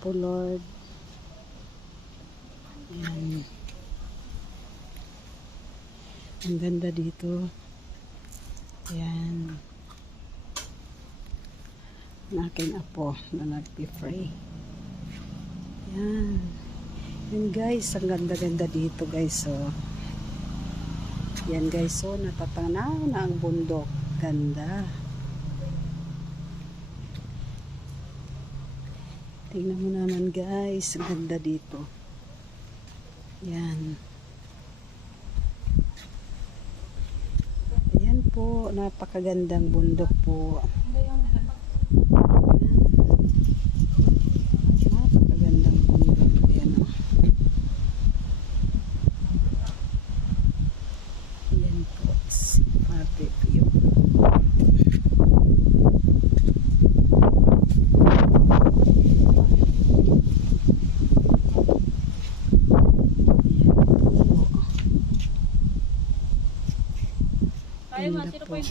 po, Lord. Yan. Ang ganda dito. Yan. Ang aking apo na nag-pray. Yan. Yan guys, ang ganda-ganda dito guys. So, yan guys, so natatanaw na ang bundok. Ganda. Tingnan mo naman guys, ang ganda dito. Yan. Ayan po, napakagandang bundok po. Napakagandang bundok. Ayan o. Ayan po, si Papi Pio. Ganda po.